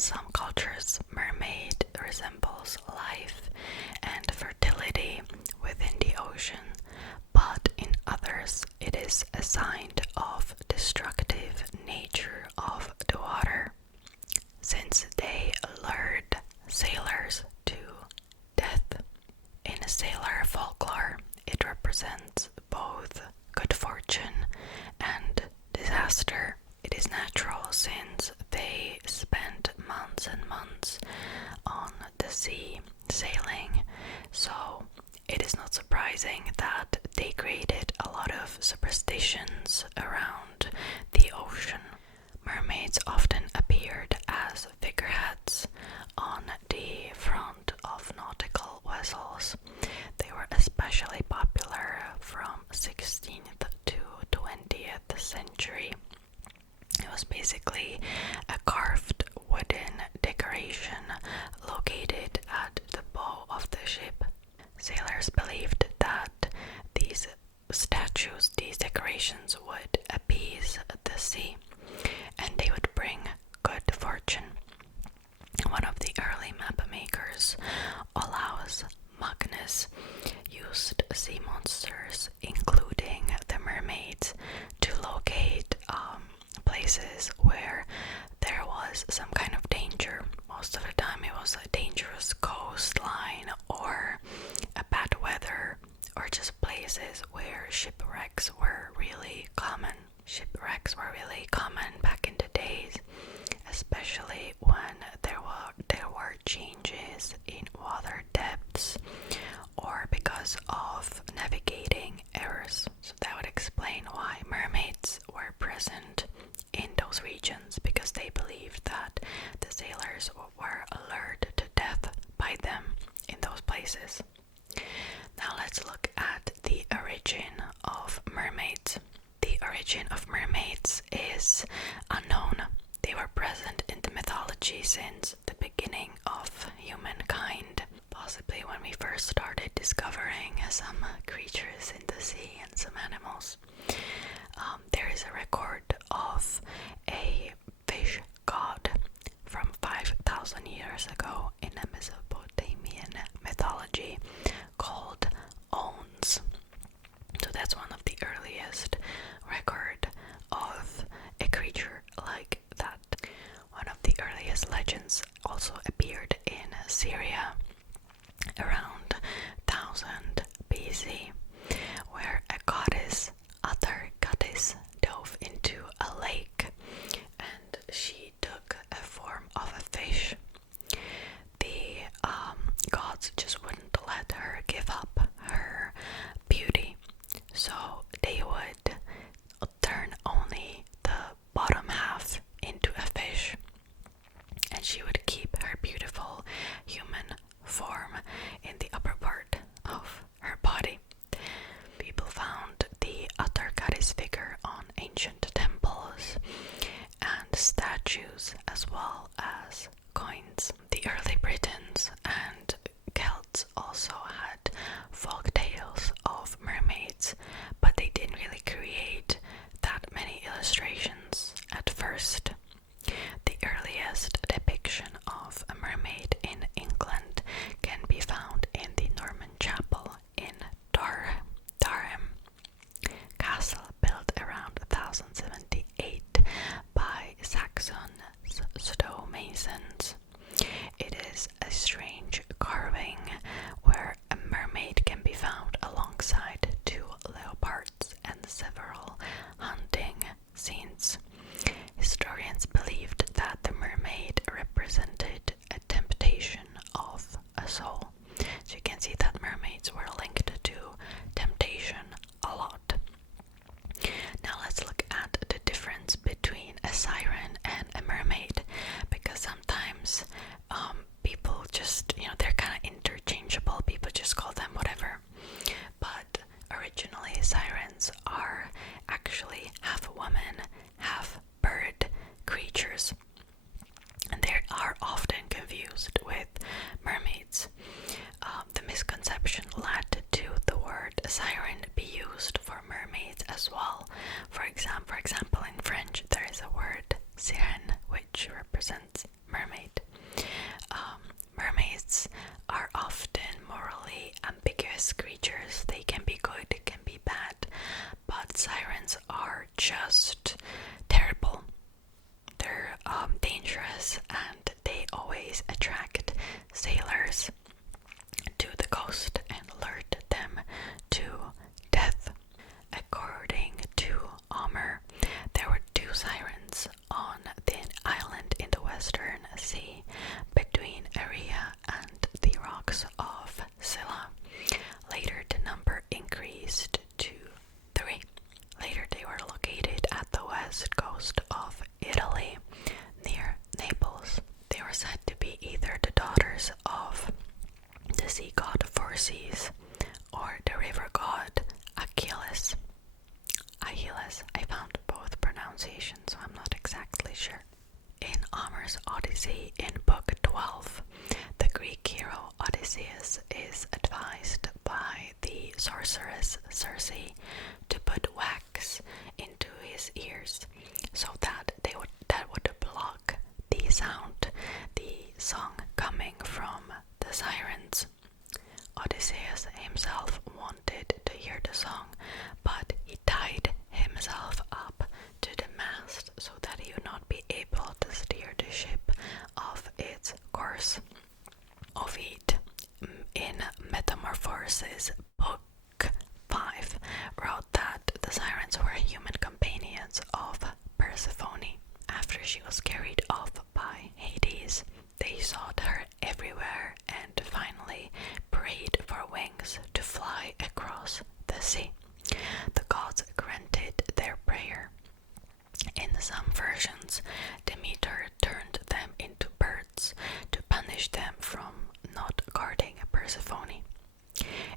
some cultures, mermaid resembles life and fertility within the ocean, but in others it is a sign of destructive nature of the water, since they lured sailors to death. In sailor folklore, it represents both good fortune and disaster. It is natural since they spent months and months on the sea sailing, so it is not surprising that they created a lot of superstitions around the ocean. Mermaids often appeared as figureheads on the front of nautical vessels. They were especially popular from 16th to 20th century. It was basically a carved wooden decoration located at the bow of the ship. Sailors believed that these statues, these decorations would appease the sea and they would bring good fortune. One of the early map makers, Olaus Magnus, used sea monsters, including the mermaids, to locate places where there was some kind of danger. Most of the time it was a dangerous coastline or a bad weather or just places where shipwrecks were really common. Shipwrecks were really common back in the days, especially when there were changes in water depths or because of navigating errors. So that would explain why mermaids were present in those regions, because they believed that the sailors were lured to death by them in those places. Now let's look at the origin of mermaids. The origin of mermaids is unknown. They were present in the mythology since the beginning of humankind, possibly when we first started discovering some creatures in the sea and some animals. There is a record of a fish god from 5,000 years ago in a Mesopotamian mythology called Ons. So that's one of the earliest record of a creature like that. One of the earliest legends also appeared in Syria around 1000 BC, where a goddess, other goddess, dove into a lake and she took a form of a fish. The gods just wouldn't let her give up her beauty, so they would turn only the bottom half into a fish, and she would keep her beautiful human form in the upper part of her body. People found the other goddess figure on ancient temples and statues, as well as coins. The early Britons and Celts also had folk tales of mermaids, but they didn't really create that many illustrations at first. The earliest depiction of a mermaid in England can be found in the Norman chapel in Durham Castle, built around 1078 by Saxon stonemasons. It is a strange carving where a mermaid can be found alongside two leopards and several hunting scenes. Historians believed that the mermaid represented a temptation of a soul. So you can see that mermaids were linked to temptation a lot. Now let's look at the difference between a siren and a mermaid, because sometimes people just, they're kind of interchangeable. People just call them whatever. But originally, sirens are actually half woman, half bird creatures, and they are often confused with mermaids. The misconception led to the word siren be used for mermaids as well. For example, in French there is a word siren which represents mermaid. Homer's Odyssey in Book 12. The Greek hero Odysseus is advised by the sorceress Circe to put wax into his ears so that that would block the song coming from the Sirens. Odysseus himself wanted to hear the song, but he tied himself up to the mast so that he would not be able to steer the ship off its course. Ovid, in Metamorphoses Book 5, wrote that the Sirens were human companions of Persephone. After she was carried off by Hades, they sought her everywhere and finally prayed for wings to fly across the sea. The gods granted their prayer. In some versions, Demeter turned them into birds to punish them from not guarding Persephone.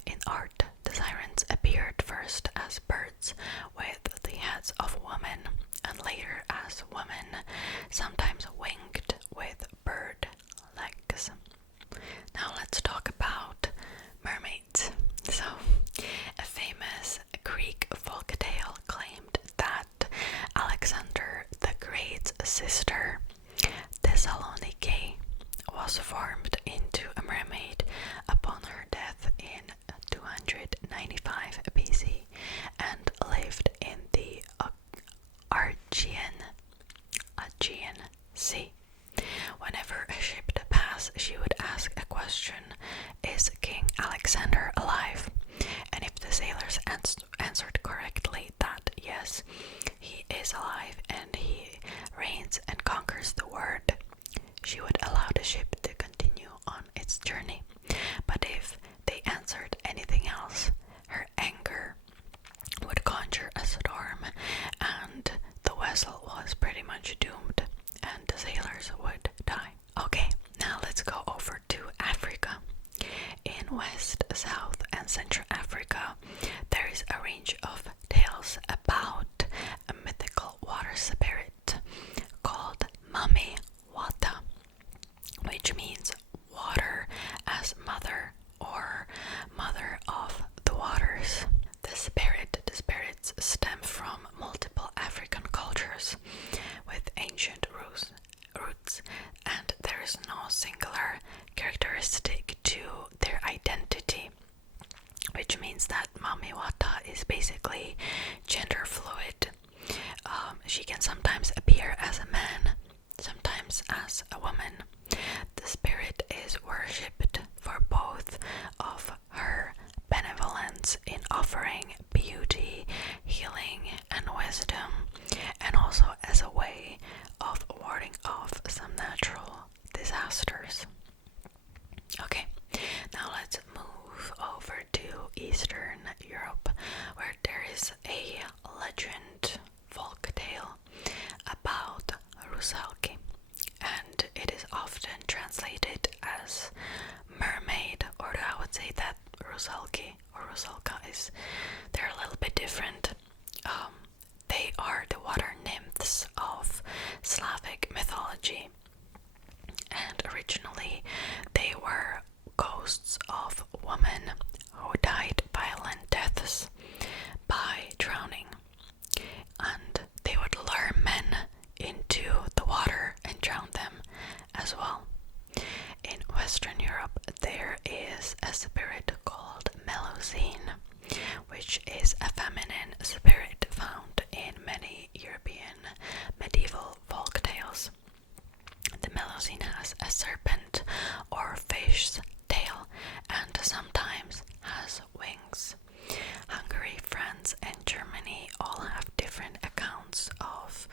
In art, the Sirens appeared first as birds with the heads of women, and later as women, sometimes winged with bird legs. Now let's talk about mermaids. So, a famous Greek folktale claimed that Alexander the Great's sister, Thessalonike, was formed into a mermaid upon her death in 295 BC and lived in the Aegean Sea. Whenever a ship passed, she would ask a question: is King Alexander alive? And if the sailors answered correctly that yes, he is alive and he reigns and conquers the world, she would allow the ship to continue on its journey. But if they answered anything else, her anger would conjure a storm and the vessel was pretty much doomed and the sailors would die. Okay, now let's go over to Africa. In West, South and Central Africa, there is a range of tales about a mythical water spirit called Mami Wata, which means water as mother or mother of the waters. The spirits stem from multiple African cultures with ancient roots, and there is no singular characteristic to their identity, which means that Mami Wata is basically gender fluid. She can sometimes appear as a man, sometimes as a woman. The spirit is worshipped for both of her benevolence in offering beauty, healing, and wisdom, and also as a way of warding off some natural disasters. Okay, now let's move over to Eastern Europe, where there is a legend folk tale about Rusalki, and it is often translated as mermaid, or I would say that Rusalki or Rusalka they're a little bit different. They are the water nymphs of Slavic mythology, and originally they were ghosts of women who died violent deaths by drowning, and they would lure men into the water and drown them as well. In Western Europe, there is a spirit called Melusine, which is a feminine spirit found in many European medieval folk tales. The Melusine has a serpent or fish's tail and sometimes has wings. Hungary, France, and Germany all have different accounts of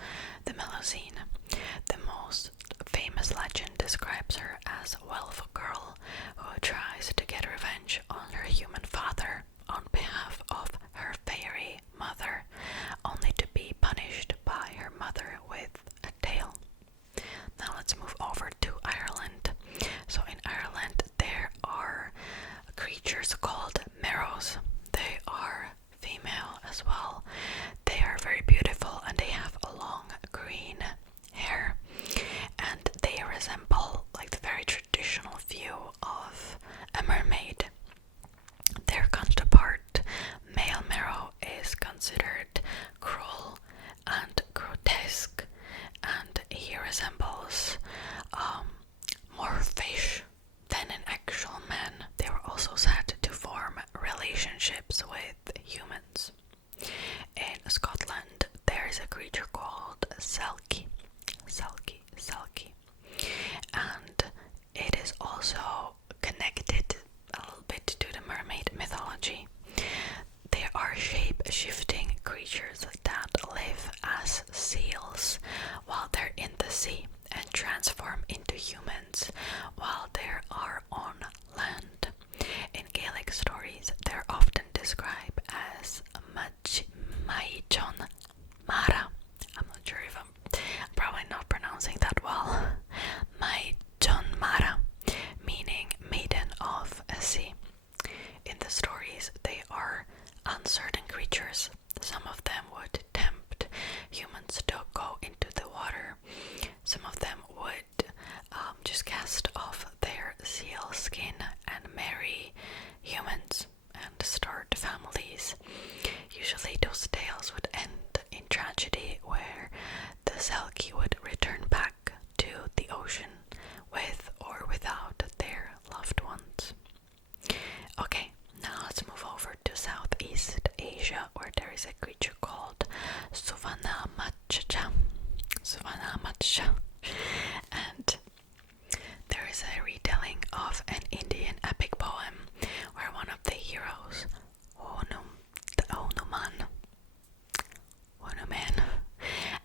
the Melusine. The most famous legend describes her as a wealthy girl who tries to get revenge on her human father on behalf of her fairy mother, only to be punished by her mother with a tail. Now let's move over to Ireland. So in Ireland there are creatures called merrows. They are female as well. They are very beautiful and they have a long green hair, and they to humans while they are on land. In Gaelic stories, they're often described as Maichon Mara. I'm not sure if I'm probably not pronouncing that well. Maichon Mara, meaning maiden of a sea. In the stories, they are uncertain creatures. Some of them would tempt humans to go into the water. Some of them would just cast off their seal skin and marry humans and start families. Usually those tales would end in tragedy, where the Selkie would return back to the ocean with or without their loved ones. Okay, now let's move over to Southeast Asia, where there is a creature called Suvanamacha. And there is a retelling of an Indian epic poem where one of the heroes, Hanuman,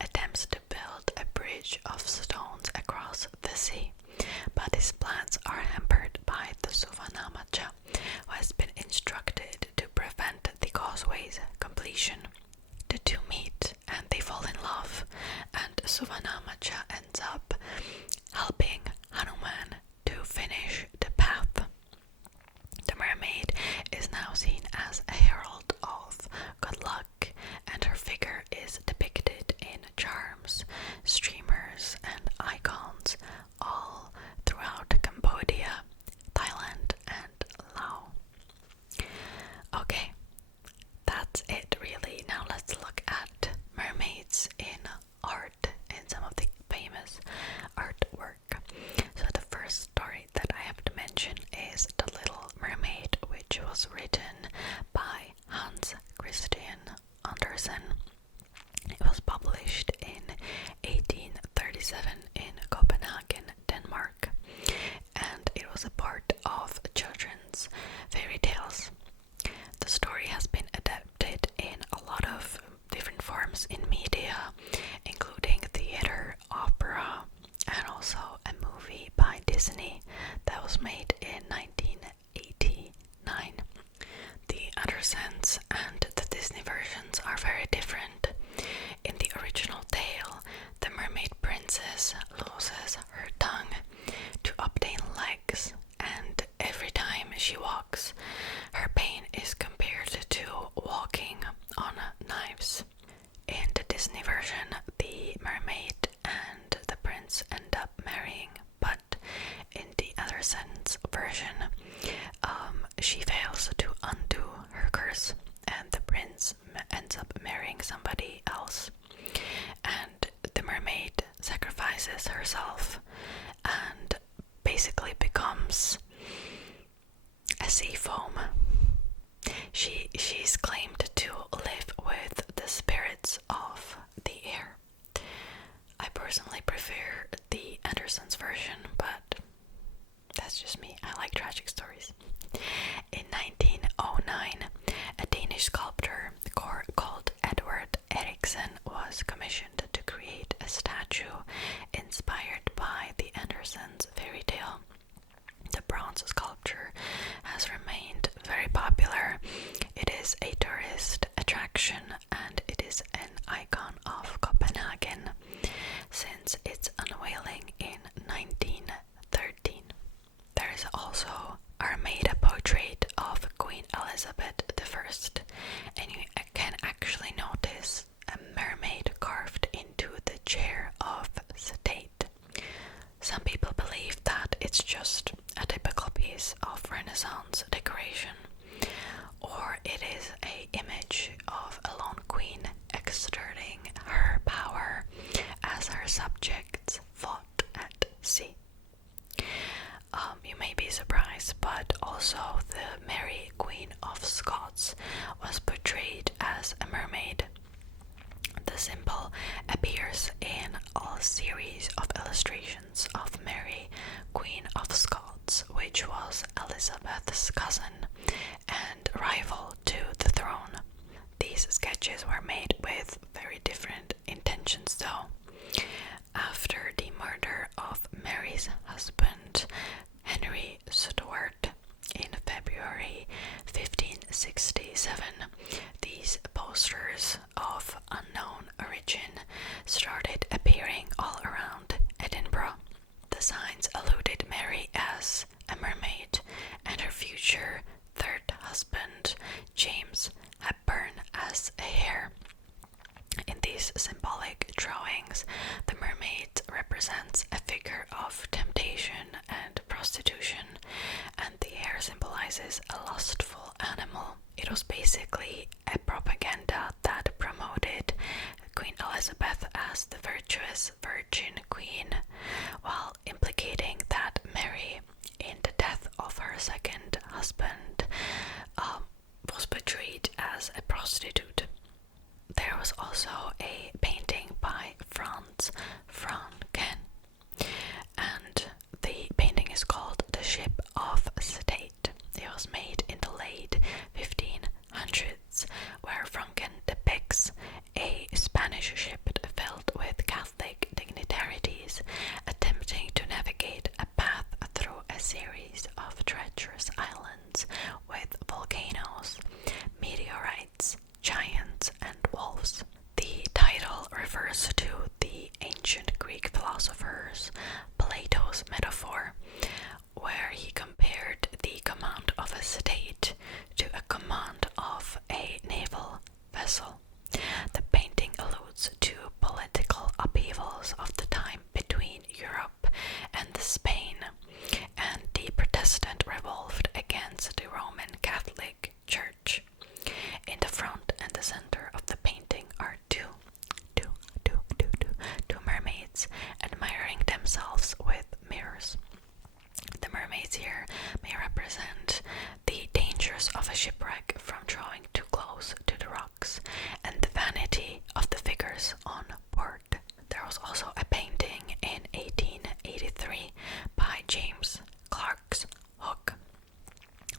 attempts to build a bridge of stones across the sea, but his plans are hampered by the Suvanamacha, who has been instructed to prevent the causeway's completion. The two meet and they fall in love, and Suvanamacha ends up helping Hanuman to finish the path. The mermaid is now seen as a herald of good luck, and her figure is depicted in charms, streamers, and icons all throughout Cambodia, Thailand, and Laos. Okay, that's it really. Now let's look at mermaids in art, in some of the famous artwork. So the first story that I have to mention is The Little Mermaid, which was written by Hans Christian Andersen. It was published in 1837 in Copenhagen, Denmark, and it was a part of children's fairy tales. The story has been adapted in a lot of different forms in media, including theater, opera, and also a movie by Disney that was made in 1989. The Andersens and the Disney versions are very different. In the original tale, the mermaid princess loses her tongue to obtain legs, and every time she walks, her pain is compared to walking on knives. In the Disney version, the mermaid and the prince end up marrying, but in the Andersens version, she fails to undo her curse, and the prince ends up marrying somebody else. And the mermaid sacrifices herself and basically becomes a sea foam. She's claimed to live with the spirits of the air. I personally prefer the Andersens version, but that's just me. I like tragic stories. In 1909, a Danish sculptor called Edward Eriksen was commissioned to create a statue inspired by the Andersens fairy tale. The bronze sculpture has remained very popular. It is a tourist attraction and it is an icon of Copenhagen since its unveiling in 1913. There is also Armada portrait of Queen Elizabeth I, and you can actually notice a mermaid carved into the chair of state. Some people believe that it's just a typical piece of Renaissance decoration, or it is an image of a lone queen exerting her power as her subjects fought at sea. You may be surprised, but also the Mary Queen of Scots was portrayed as a mermaid. The symbol appears in a series of illustrations of Mary, Queen of Scots, which was Elizabeth's cousin and rival to the throne. These sketches were made with very different intentions though. After the murder of Mary's husband, Henry Stuart, in February 1567. These posters of unknown origin started appearing all around Edinburgh. The signs alluded Mary as a mermaid and her future third husband, James Hepburn, as a hare. In these symbolic drawings, the mermaid represents a figure of temptation and prostitution, and the hare symbolizes a lustful animal. It was basically a propaganda that promoted Queen Elizabeth as the virtuous virgin queen, while implicating that Mary, in the death of her second husband, was portrayed as a prostitute. There was also a painting by Franz Franken, and the painting is called The Ship of State. It was made in the late 1500s, where Franken depicts a Spanish ship filled with Catholic dignitaries attempting to navigate a path through a series of treacherous islands with volcanoes, meteorites, giants, and wolves. The title refers to the ancient Greek philosophers Plato's metaphor, where he compared the command of a state to a command of a naval vessel. The painting alludes to political upheavals of the time between Europe and Spain, and the Protestant revolt against the Roman Catholic Church. In the front and the center of the painting are two mermaids admiring themselves with mirrors. The mermaids here may represent the dangers of a shipwreck from drawing too close to the rocks and the vanity of the figures on board. There was also a painting in 1883 by James Clark's Hook.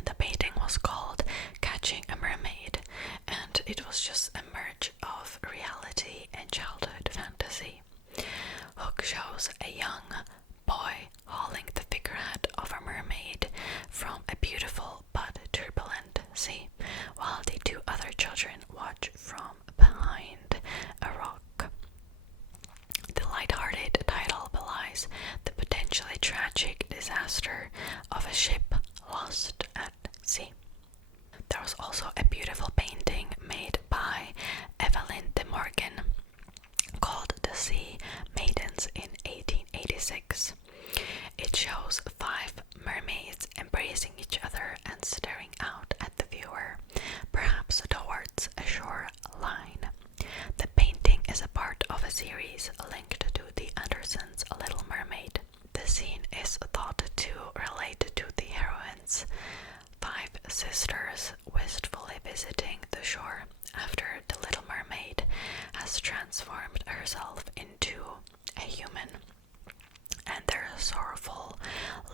The painting was called Catching a Mermaid, and it was just a merge of reality and childhood fantasy. Hook shows a young boy hauling the figurehead of a mermaid from a beautiful but turbulent sea, while the two other children watch from behind a rock. The light-hearted title belies the potentially tragic disaster of a ship lost at sea. There was also a beautiful painting made by Evelyn de Morgan called The Sea Maidens in 1886. It shows 5 mermaids embracing each other and staring out at the viewer, perhaps towards a shoreline. The painting is a part of a series linked to the Andersons' Little Mermaid. The scene is thought to relate to the heroines, 5 sisters wistfully visiting the shore after the Little Mermaid has transformed herself into a human, and their sorrowful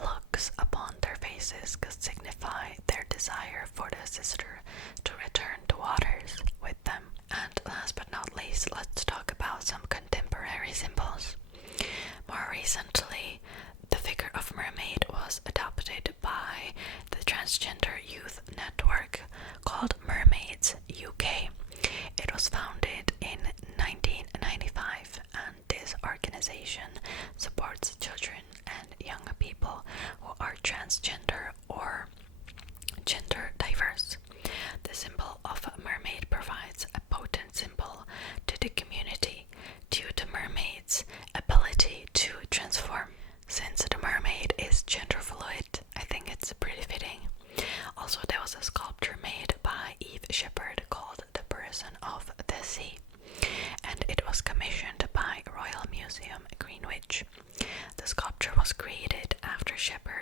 looks upon their faces could signify their desire for the sister to return to waters with them. And last but not least, let's talk about some contemporary symbols. More recently, the figure of mermaid was adopted by the transgender youth network called Mermaids UK. It was founded in 1995, and this organization supports children and young people who are transgender or gender diverse. The symbol of a mermaid provides a potent symbol to the community due to mermaids' ability to transform. Since the mermaid is gender fluid, I think it's pretty fitting. Also, there was a sculpture made by Eve Shepherd called The Person of the Sea, and it was commissioned by Royal Museum Greenwich. The sculpture was created after Shepherd